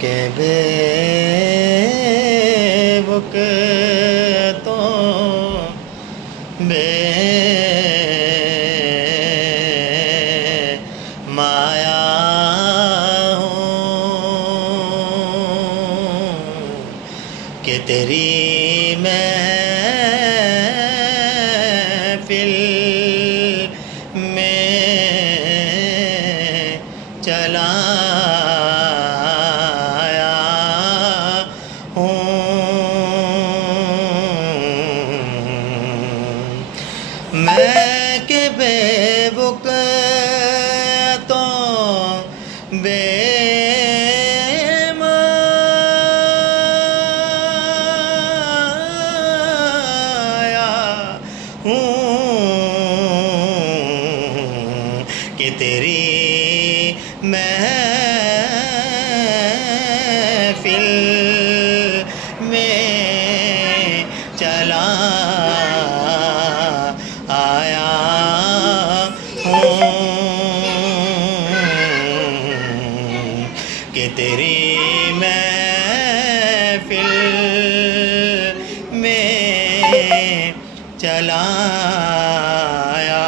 کہ بے بک تو بے مایا ہوں کہ تیری محفل میں چلا آیا ہوں میں کہ بے بک تو بے کہ تیری محفل میں چلا آیا ہوں کہ تیری محفل میں چلا آیا